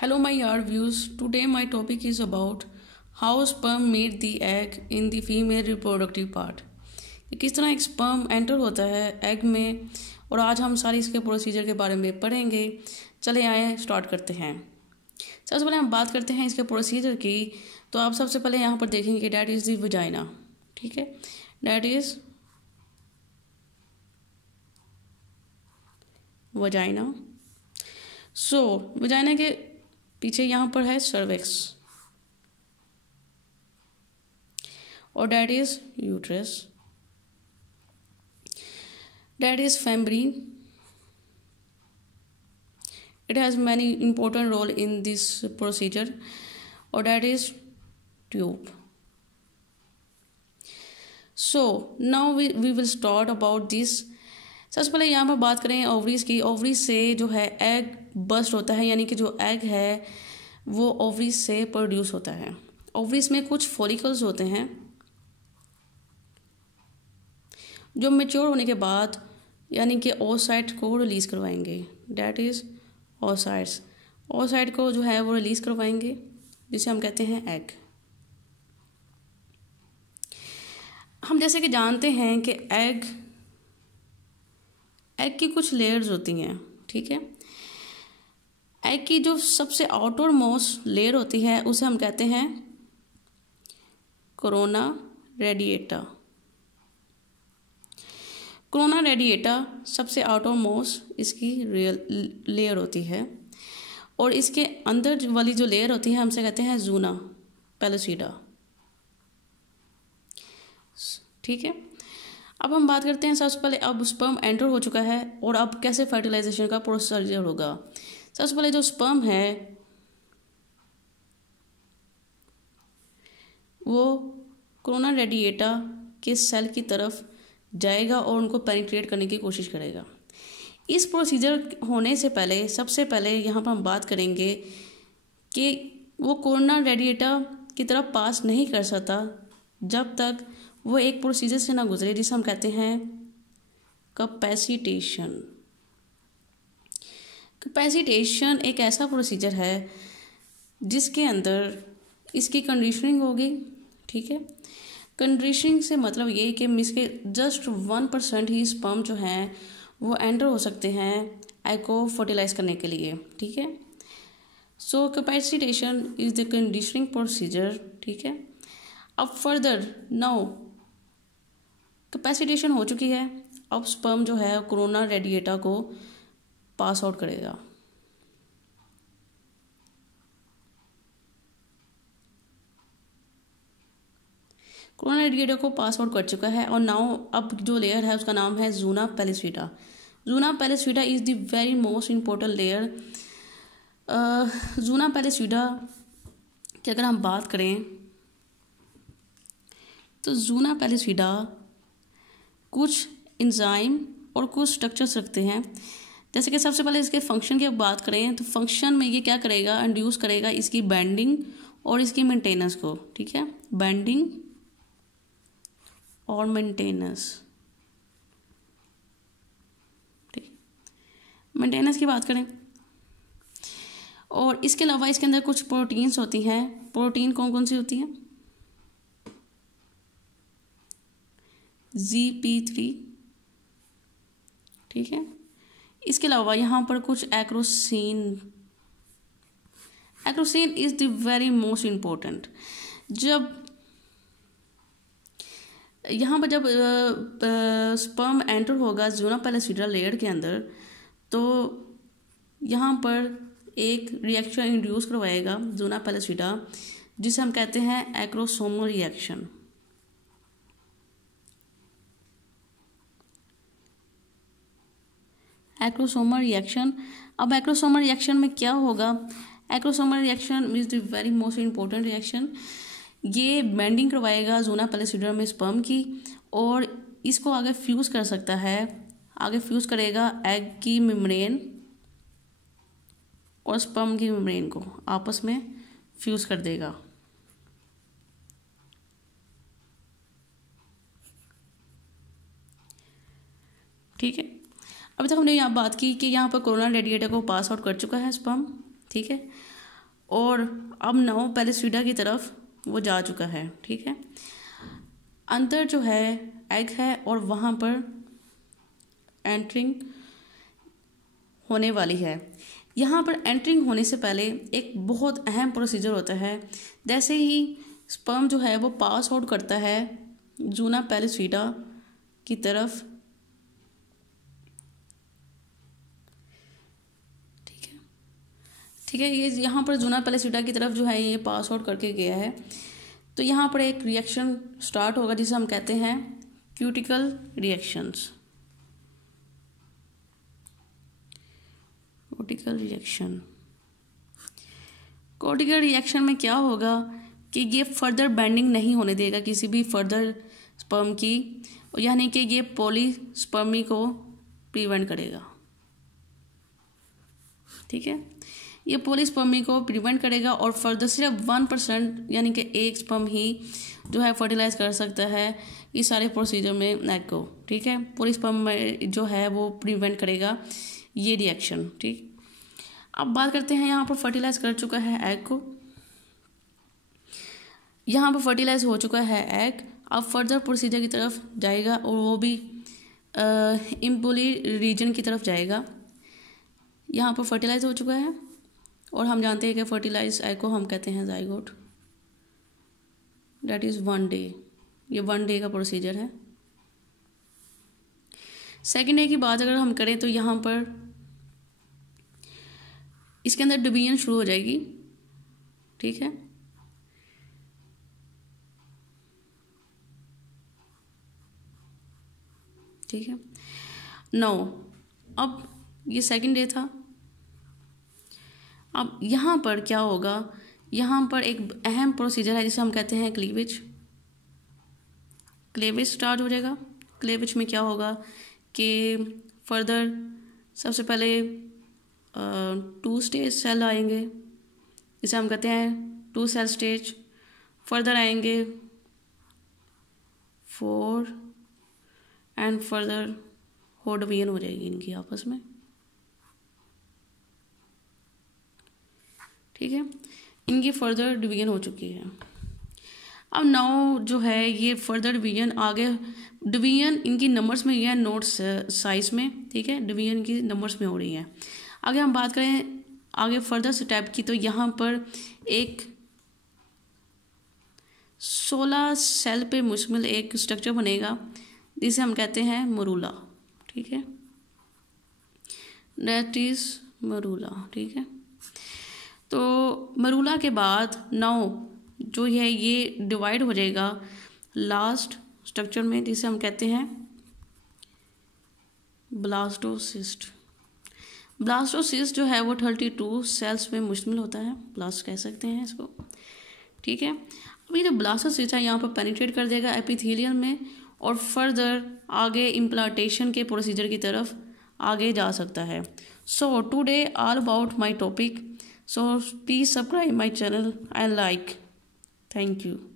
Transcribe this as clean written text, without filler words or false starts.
Hello, my yard views. Today, my topic is about how sperm meet the egg in the female reproductive part. कि किस तरह एक sperm enter होता है egg में, और आज हम सारी इसके प्रोसीजर के बारे में पढ़ेंगे। चले आए स्टार्ट करते हैं। सबसे पहले हम बात करते हैं इसके प्रोसीजर की। तो आप सबसे पहले यहाँ पर देखेंगे कि डैट इज़ दी वजाइना। ठीक है, that is vagina. So vagina के पीछे यहाँ पर है सर्विक्स, और that is uterus, that is fimbrin. It has many important role in this procedure, or that is tube. So now we will start about this. सबसे पहले यहाँ पर बात करें ओवरीज की। ओवरीज से जो है एग बस्ट होता है, यानी कि जो एग है वो ओवरीज से प्रोड्यूस होता है। ओवरीज में कुछ फॉलिकल्स होते हैं जो मेच्योर होने के बाद यानी कि ओसाइट को रिलीज करवाएंगे। That is oocytes. ओसाइट को जो है वो रिलीज करवाएंगे, जिसे हम कहते हैं एग। हम जैसे कि जानते हैं कि एग की कुछ लेयर्स होती हैं। ठीक है, एग की जो सबसे आउटर मोस्ट लेयर होती है उसे हम कहते हैं कोरोना रेडिएटा। कोरोना रेडिएटा सबसे आउटर मोस्ट इसकी रियल लेयर होती है, और इसके अंदर वाली जो लेयर होती है हमसे कहते हैं जूना पेलिसिडा। ठीक है, अब हम बात करते हैं सबसे पहले। अब स्पर्म एंटर हो चुका है और अब कैसे फर्टिलाइजेशन का प्रोसीजर होगा। सबसे पहले जो स्पर्म है वो कोरोना रेडिएटा के सेल की तरफ जाएगा और उनको पेनिट्रेट करने की कोशिश करेगा। इस प्रोसीजर होने से पहले सबसे पहले यहाँ पर हम बात करेंगे कि वो कोरोना रेडिएटा की तरफ पास नहीं कर सकता जब तक वो एक प्रोसीजर से ना गुजरे, जिसे हम कहते हैं कैपेसिटेशन। कैपेसिटेशन एक ऐसा प्रोसीजर है जिसके अंदर इसकी कंडीशनिंग होगी। ठीक है, कंडीशनिंग से मतलब ये कि इसके जस्ट 1% ही स्पर्म जो हैं वो एंटर हो सकते हैं एग को फर्टिलाइज करने के लिए। ठीक है, so capacitation is the conditioning procedure. ठीक है, अब फर्दर नाउ कैपेसिटेशन हो चुकी है, अब स्पर्म जो है कोरोना रेडिएटा को पास आउट करेगा। कोरोना रेडिएटा को पास आउट कर चुका है, और नाउ अब जो लेयर है उसका नाम है zona pellucida. Zona pellucida is the very most important layer. Zona pellucida की अगर हम बात करें तो जूना पेलिसिडा कुछ एंजाइम और कुछ स्ट्रक्चर्स रखते हैं। जैसे कि सबसे पहले इसके फंक्शन की बात करें तो फंक्शन में ये क्या करेगा, इंड्यूस करेगा इसकी बाइंडिंग और इसकी मेंटेनेंस को। ठीक है, बाइंडिंग और मेंटेनेंस। ठीक, मेंटेनेंस की बात करें, और इसके अलावा इसके अंदर कुछ प्रोटीन्स होती हैं। प्रोटीन कौन कौन सी होती हैं? ZP3। ठीक है, इसके अलावा यहाँ पर कुछ acrosin. Acrosin is the very most important. जब यहाँ पर जब स्पर्म एंटर होगा जूना पेलिसिडा लेयर के अंदर, तो यहाँ पर एक रिएक्शन इंड्यूस करवाएगा जूना पेलिसिडा, जिसे हम कहते हैं एक्रोसोमल रिएक्शन। Acrosomal reaction. अब एक्रोसोमल रिएक्शन में क्या होगा? Acrosomal reaction is the very most important reaction. ये बेंडिंग करवाएगा जूना पेलिसिडा में स्पर्म की, और इसको आगे फ्यूज कर सकता है। आगे फ्यूज करेगा एग की मेम्ब्रेन और स्पर्म की मेम्ब्रेन को आपस में फ्यूज कर देगा। ठीक है, अभी तक हमने यहाँ बात की कि यहाँ पर कोरोना रेडिएटर को पास आउट कर चुका है स्पर्म। ठीक है, और अब नाउ पैलेस्टीडा की तरफ वो जा चुका है। ठीक है, अंदर जो है एग है और वहाँ पर एंटरिंग होने वाली है। यहाँ पर एंटरिंग होने से पहले एक बहुत अहम प्रोसीजर होता है। जैसे ही स्पर्म जो है वो पास आउट करता है जूना पैलेस्टीडा की तरफ, ठीक है, ये यहाँ पर जूना पैलेस्टीडा की तरफ जो है ये पास आउट करके गया है, तो यहाँ पर एक रिएक्शन स्टार्ट होगा जिसे हम कहते हैं क्यूटिकल रिएक्शंस। कोर्टिकल रिएक्शन में क्या होगा कि ये फर्दर बेंडिंग नहीं होने देगा किसी भी फर्दर स्पर्म की, यानी कि ये पॉलीस्पर्मी को प्रिवेंट करेगा। ठीक है, ये पॉलीस्पर्मी को प्रिवेंट करेगा और फर्दर सिर्फ 1% यानी कि एक स्पर्म ही जो है फर्टिलाइज कर सकता है इस सारे प्रोसीजर में एग को। ठीक है, पॉलीस्पर्म जो है वो प्रिवेंट करेगा ये रिएक्शन। ठीक, अब बात करते हैं यहाँ पर फर्टिलाइज कर चुका है एग को, यहाँ पर फर्टिलाइज हो चुका है एग, अब फर्दर प्रोसीजर की तरफ जाएगा और वो भी इम्पोली रीजन की तरफ जाएगा। यहाँ पर फर्टिलाइज हो चुका है और हम जानते हैं कि फर्टिलाइज एग को हम कहते हैं जाइगोट, दैट इज़ 1 डे। ये 1 डे का प्रोसीजर है। सेकेंड डे की बात अगर हम करें तो यहाँ पर इसके अंदर डिवीजन शुरू हो जाएगी। ठीक है, ठीक है, 9 अब ये सेकेंड डे था। अब यहाँ पर क्या होगा, यहाँ पर एक अहम प्रोसीजर है जिसे हम कहते हैं क्लीवेज। क्लीवेज स्टार्ट हो जाएगा। क्लीवेज में क्या होगा कि फर्दर सबसे पहले 2 स्टेज सेल आएंगे जिसे हम कहते हैं 2 सेल स्टेज। फर्दर आएंगे 4 एंड फर्दर हो डिवीजन हो जाएगी इनकी आपस में। ठीक है, इनकी फर्दर डिवीजन हो चुकी है। अब नाउ जो है ये फर्दर डिवीजन आगे, डिवीजन इनकी नंबर्स में है, नोट साइज में। ठीक है, डिवीजन की नंबर्स में हो रही है। आगे हम बात करें आगे फर्दर स्टेप की, तो यहाँ पर एक 16 सेल पे मुश्तमिल एक स्ट्रक्चर बनेगा जिसे हम कहते हैं मरूला। ठीक है, दैट इज मरूला। ठीक है, तो मरूला के बाद नाउ जो है ये डिवाइड हो जाएगा लास्ट स्ट्रक्चर में जिसे हम कहते हैं ब्लास्टोसिस्ट। ब्लास्टोसिस्ट जो है वो 32 सेल्स में मुश्तमिल होता है, ब्लास्ट कह सकते हैं इसको। ठीक है, अब ये जो ब्लास्टोसिस्ट है यहाँ पर पेनिट्रेट कर देगा एपिथेलियम में और फर्दर आगे इम्प्लांटेशन के प्रोसीजर की तरफ आगे जा सकता है। So today all about my topic, so please subscribe my channel and like. Thank you.